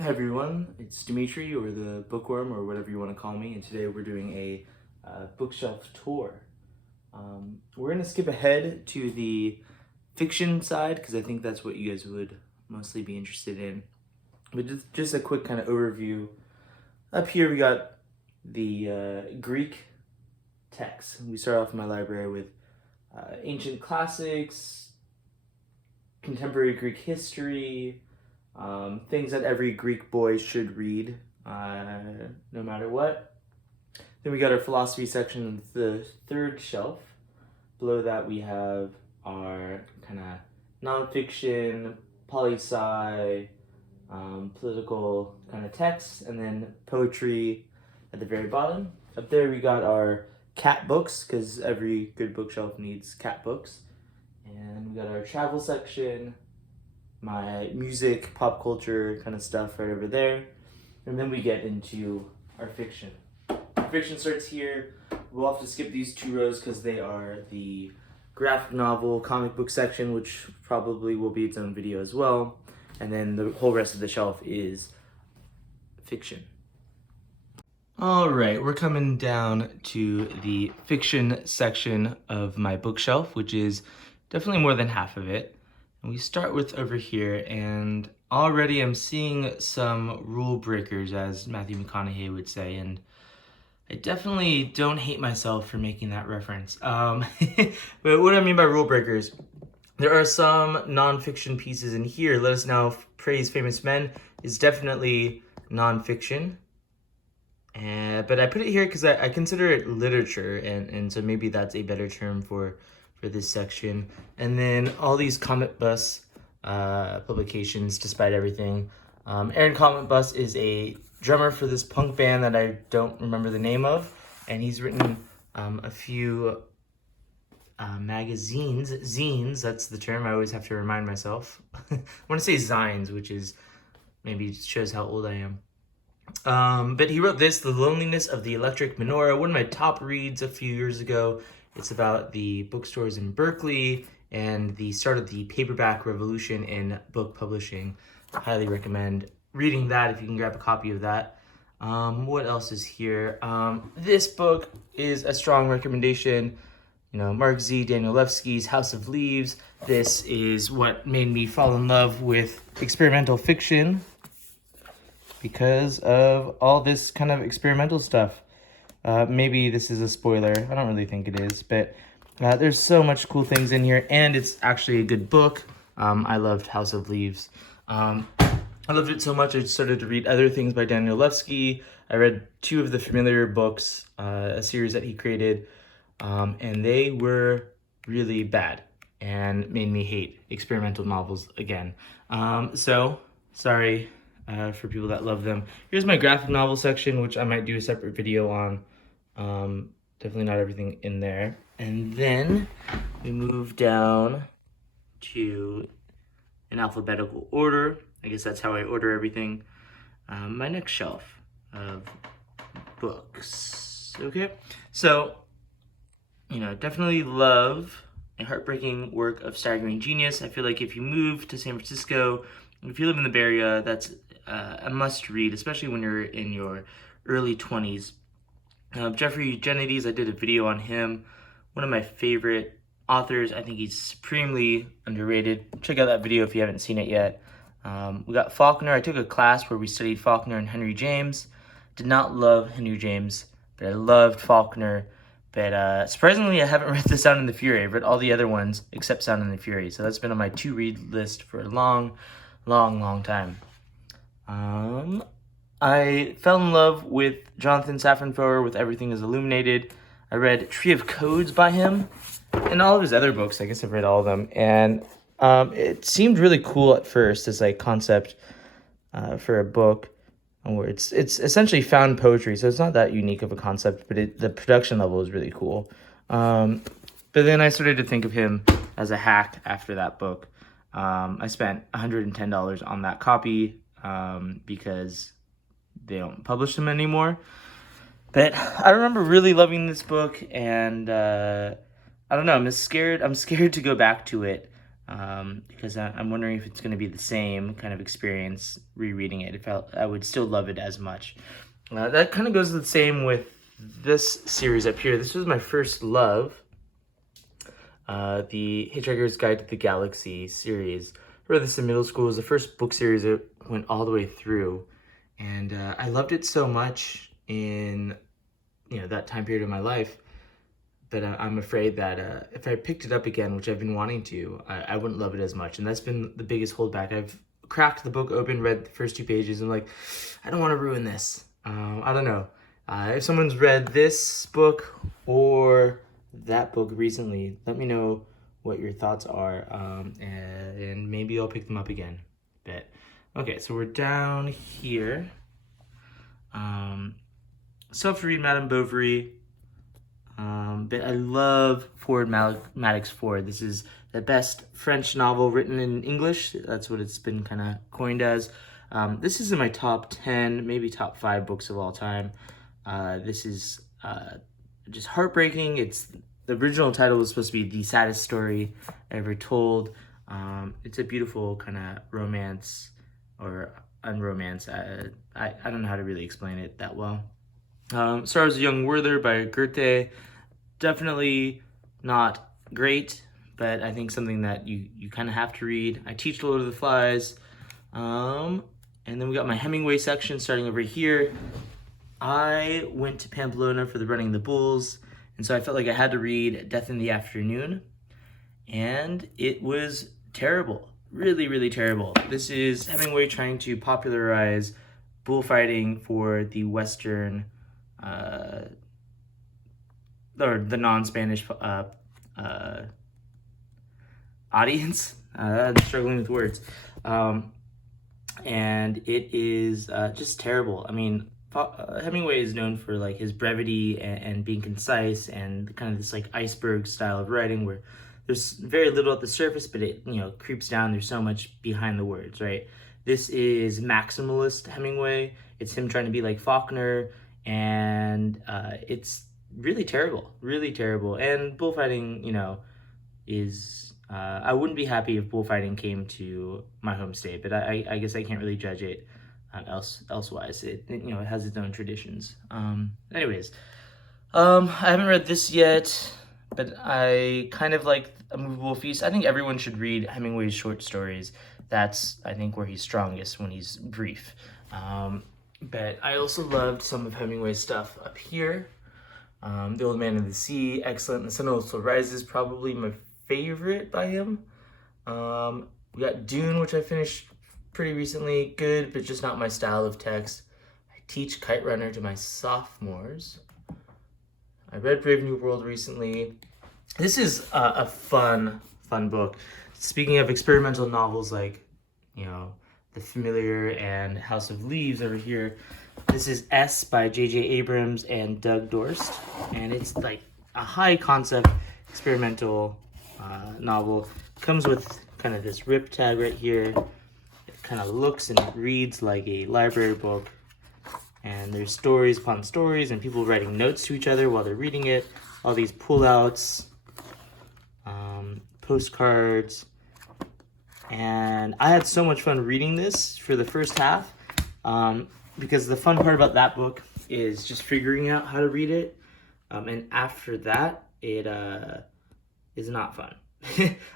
Hi everyone, it's Dimitri, or the Bookworm, or whatever you want to call me, and today we're doing a bookshelf tour. We're going to skip ahead to the fiction side because I think that's what you guys would mostly be interested in. But just a quick kind of overview. Up here we got the Greek text. We start off in my library with ancient classics, contemporary Greek history, things that every Greek boy should read, no matter what. Then we got our philosophy section on the third shelf. Below that we have our kind of nonfiction, poli-sci, political kind of texts, and then poetry at the very bottom. Up there we got our cat books, because every good bookshelf needs cat books. And we got our travel section, my music, pop culture kind of stuff right over there. And then we get into our fiction. Fiction starts here. We'll have to skip these two rows because they are the graphic novel, comic book section, which probably will be its own video as well. And then the whole rest of the shelf is fiction. All right, we're coming down to the fiction section of my bookshelf, which is definitely more than half of it. And we start with over here, and already I'm seeing some rule breakers, as Matthew McConaughey would say, and I definitely don't hate myself for making that reference. But what I mean by rule breakers, there are some nonfiction pieces in here. Let Us Now Praise Famous Men is definitely nonfiction. But I put it here because I consider it literature, and so maybe that's a better term for this section. And then all these Comet Bus publications, despite everything. Aaron Comet Bus is a drummer for this punk band that I don't remember the name of, and he's written a few magazines, zines, that's the term I always have to remind myself. I want to say zines, which is maybe shows how old I am. But he wrote this, The Loneliness of the Electric Menorah, one of my top reads a few years ago. It's about the bookstores in Berkeley and the start of the paperback revolution in book publishing. I highly recommend reading that if you can grab a copy of that. What else is here? This book is a strong recommendation. You know, Mark Z. Danielewski's House of Leaves. This is what made me fall in love with experimental fiction, because of all this kind of experimental stuff. Maybe this is a spoiler. I don't really think it is, but there's so much cool things in here, and it's actually a good book. I loved House of Leaves. I loved it so much I started to read other things by Danielewski. I read 2 of the Familiar books, a series that he created, and they were really bad and made me hate experimental novels again. So, sorry for people that love them. Here's my graphic novel section, which I might do a separate video on. Definitely not everything in there. And then we move down to an alphabetical order. I guess that's how I order everything. My next shelf of books. Okay, so, you know, definitely love a heartbreaking work of staggering genius. I feel like if you move to San Francisco, if you live in the Bay Area, that's a must read, especially when you're in your early 20s. Jeffrey Eugenides, I did a video on him. One of my favorite authors. I think he's supremely underrated. Check out that video if you haven't seen it yet. We got Faulkner. I took a class where we studied Faulkner and Henry James. Did not love Henry James, but I loved Faulkner. But surprisingly, I haven't read The Sound and the Fury. I've read all the other ones except Sound and the Fury. So that's been on my to-read list for a long time. I fell in love with Jonathan Safran Foer with Everything is Illuminated. I read Tree of Codes by him, and all of his other books. I guess I've read all of them, and it seemed really cool at first as like concept for a book, where it's essentially found poetry, so it's not that unique of a concept, but the production level is really cool. But then I started to think of him as a hack after that book. I spent $110 on that copy because they don't publish them anymore. But I remember really loving this book, and I don't know, I'm scared to go back to it because I'm wondering if it's going to be the same kind of experience rereading it. If I would still love it as much. That kind of goes the same with this series up here. This was my first love, the Hitchhiker's Guide to the Galaxy series. I read this in middle school. It was the first book series that went all the way through, and I loved it so much in that time period of my life. But I'm afraid that if I picked it up again, which I've been wanting to, I wouldn't love it as much. And that's been the biggest holdback. I've cracked the book open, read the first 2 pages, and like, I don't want to ruin this. I don't know. If someone's read this book or that book recently, let me know what your thoughts are, and maybe I'll pick them up again. But okay, so we're down here. Self-read Madame Bovary. But I love Ford Madox Ford. This is the best French novel written in English. That's what it's been kind of coined as. This is in my top 10, maybe top 5 books of all time. This is just heartbreaking. The original title was supposed to be The Saddest Story Ever Told. It's a beautiful kind of romance or unromance. I don't know how to really explain it that well. Stars a Young Werther by Goethe. Definitely not great, but I think something that you kind of have to read. I teach Lord of the Flies. And then we got my Hemingway section starting over here. I went to Pamplona for the Running of the Bulls, and so I felt like I had to read Death in the Afternoon, and it was terrible. Really, really terrible. This is Hemingway trying to popularize bullfighting for the Western or the non-Spanish audience. I'm struggling with words. And it is just terrible. I mean, Hemingway is known for like his brevity and being concise and kind of this like iceberg style of writing where there's very little at the surface, but it creeps down. There's so much behind the words, right? This is maximalist Hemingway. It's him trying to be like Faulkner, and it's really terrible, really terrible. And bullfighting, is I wouldn't be happy if bullfighting came to my home state, but I guess I can't really judge it elsewise. It has its own traditions. Anyways, I haven't read this yet, but I kind of like A Movable Feast. I think everyone should read Hemingway's short stories. That's, I think, where he's strongest, when he's brief. But I also loved some of Hemingway's stuff up here. The Old Man and the Sea, excellent. The Sun Also Rises, probably my favorite by him. We got Dune, which I finished pretty recently. Good, but just not my style of text. I teach Kite Runner to my sophomores. I read Brave New World recently. This is a fun book. Speaking of experimental novels like, The Familiar and House of Leaves over here, this is S by J.J. Abrams and Doug Dorst, and it's like a high concept experimental novel. Comes with kind of this rip tag right here. It kind of looks and reads like a library book, and there's stories upon stories and people writing notes to each other while they're reading it. All these pullouts, postcards, and I had so much fun reading this for the first half. Because the fun part about that book is just figuring out how to read it. And after that, it is not fun.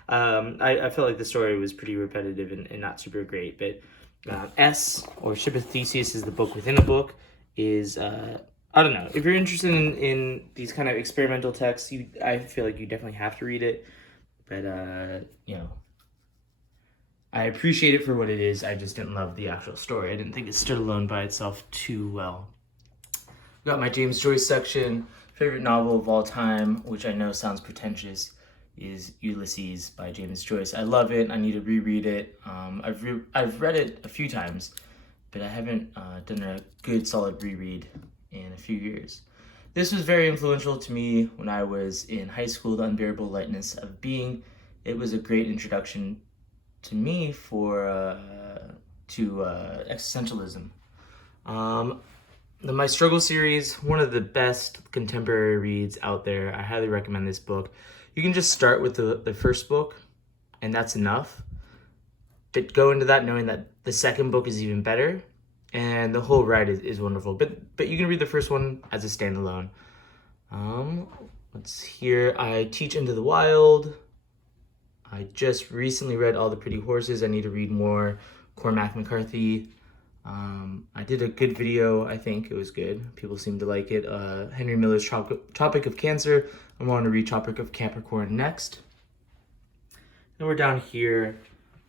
I felt like the story was pretty repetitive and not super great. But S, or Ship of Theseus, is the book within a book. Is, I don't know. If you're interested in these kind of experimental texts, I feel like you definitely have to read it. But, I appreciate it for what it is. I just didn't love the actual story. I didn't think it stood alone by itself too well. Got my James Joyce section. Favorite novel of all time, which I know sounds pretentious, is Ulysses by James Joyce. I love it. I need to reread it. I've read it a few times, but I haven't done a good solid reread in a few years. This was very influential to me when I was in high school, The Unbearable Lightness of Being. It was a great introduction to me to existentialism. The My Struggle series, one of the best contemporary reads out there. I highly recommend this book. You can just start with the first book and that's enough. But go into that knowing that the second book is even better, and the whole ride is wonderful. But you can read the first one as a standalone. Let's hear. I teach Into the Wild. I just recently read All the Pretty Horses. I need to read more Cormac McCarthy. I did a good video. I think it was good. People seem to like it. Henry Miller's Tropic of Cancer. I'm going to read Tropic of Capricorn next. And we're down here.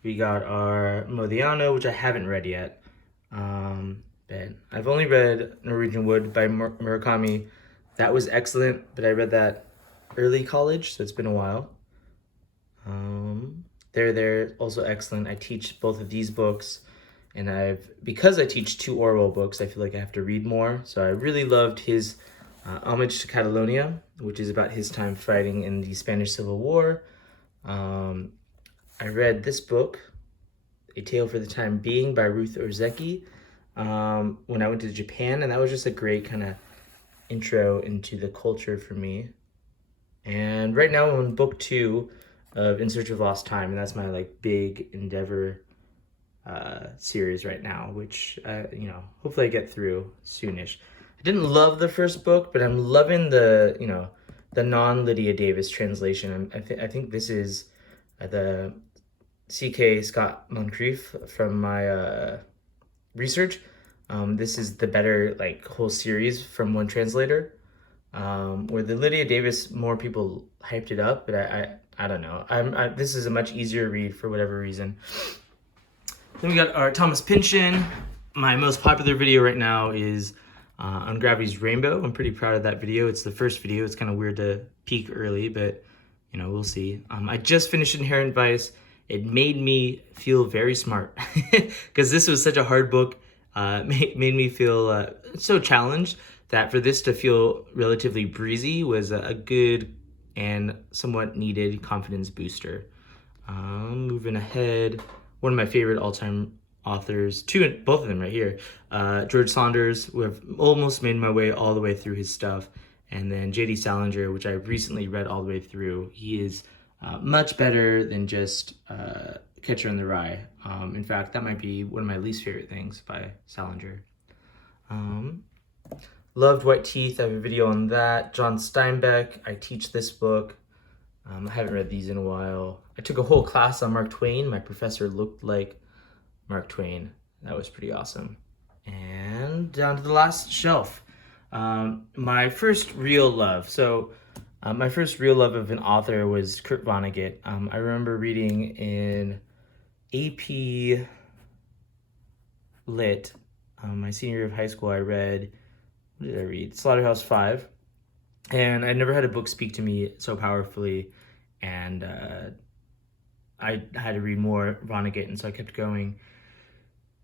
We got our Modiano, which I haven't read yet. But I've only read Norwegian Wood by Murakami. That was excellent, but I read that early college, so it's been a while. They're also excellent. I teach both of these books, and because I teach 2 Orwell books, I feel like I have to read more. So I really loved his Homage to Catalonia, which is about his time fighting in the Spanish Civil War. I read this book, A Tale for the Time Being by Ruth Ozeki, when I went to Japan, and that was just a great kind of intro into the culture for me. And right now I'm on book 2 of In Search of Lost Time, and that's my like big endeavor series right now, which hopefully I get through soonish. I didn't love the first book, but I'm loving the non-Lydia Davis translation. I think this is the C.K. Scott Moncrief from my research. This is the better like whole series from one translator. Where the Lydia Davis, more people hyped it up, but I don't know. This is a much easier read for whatever reason. Then we got our Thomas Pynchon. My most popular video right now is on Gravity's Rainbow. I'm pretty proud of that video. It's the first video. It's kind of weird to peak early, but we'll see. I just finished Inherent Vice. It made me feel very smart because this was such a hard book. Made me feel so challenged that for this to feel relatively breezy was a good and somewhat needed confidence booster. Moving ahead, one of my favorite all-time authors, both of them right here, George Saunders, who I've almost made my way all the way through his stuff, and then J.D. Salinger, which I recently read all the way through. He is much better than just Catcher in the Rye. In fact, that might be one of my least favorite things by Salinger. Loved White Teeth. I have a video on that. John Steinbeck. I teach this book. I haven't read these in a while. I took a whole class on Mark Twain. My professor looked like Mark Twain. That was pretty awesome. And down to the last shelf. My first real love. My first real love of an author was Kurt Vonnegut. I remember reading in AP Lit, my senior year of high school, I read, what did I read? Slaughterhouse-Five. And I never had a book speak to me so powerfully, and I had to read more Vonnegut, and so I kept going.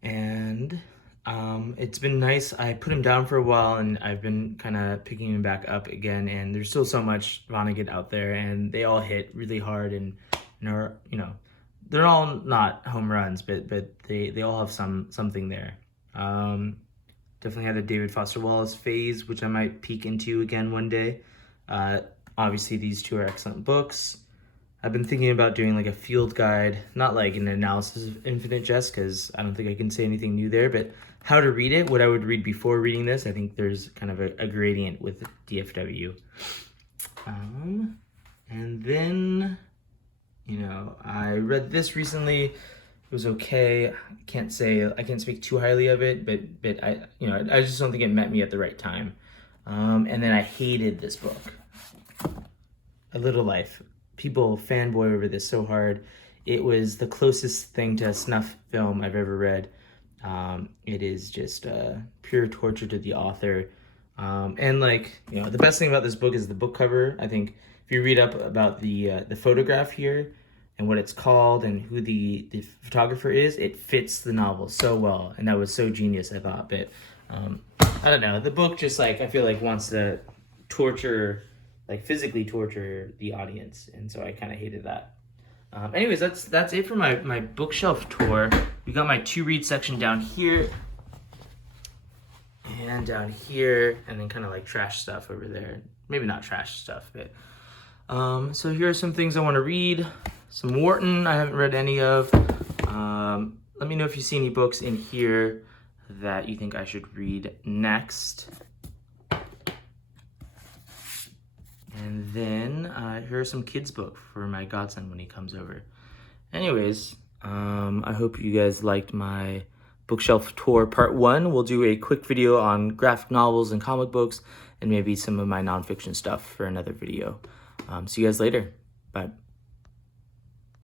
And it's been nice. I put him down for a while, and I've been kind of picking him back up again, and there's still so much Vonnegut out there, and they all hit really hard, and are, they're all not home runs, but they all have something there. Definitely had the David Foster Wallace phase, which I might peek into again one day. Obviously, these 2 are excellent books. I've been thinking about doing like a field guide, not like an analysis of Infinite Jest, because I don't think I can say anything new there, but how to read it, what I would read before reading this. I think there's kind of a gradient with DFW. And then, I read this recently. It was okay. I can't speak too highly of it, but I just don't think it met me at the right time. And then I hated this book, A Little Life. People fanboy over this so hard. It was the closest thing to a snuff film I've ever read. It is just pure torture to the author. And the best thing about this book is the book cover. I think if you read up about the photograph here and what it's called and who the photographer is, it fits the novel so well, and that was so genius, I thought. But I don't know, the book just I feel like wants to torture, physically torture the audience, and so I kind of hated that. Anyways, that's it for my bookshelf tour. We got my to-read section down here and down here, and then kind of trash stuff over there. Maybe not trash stuff, but so here are some things I want to read. Some Wharton I haven't read any of. Let me know if you see any books in here that you think I should read next. And then here are some kids' books for my godson when he comes over. Anyways, I hope you guys liked my bookshelf tour part 1. We'll do a quick video on graphic novels and comic books and maybe some of my nonfiction stuff for another video. See you guys later. Bye.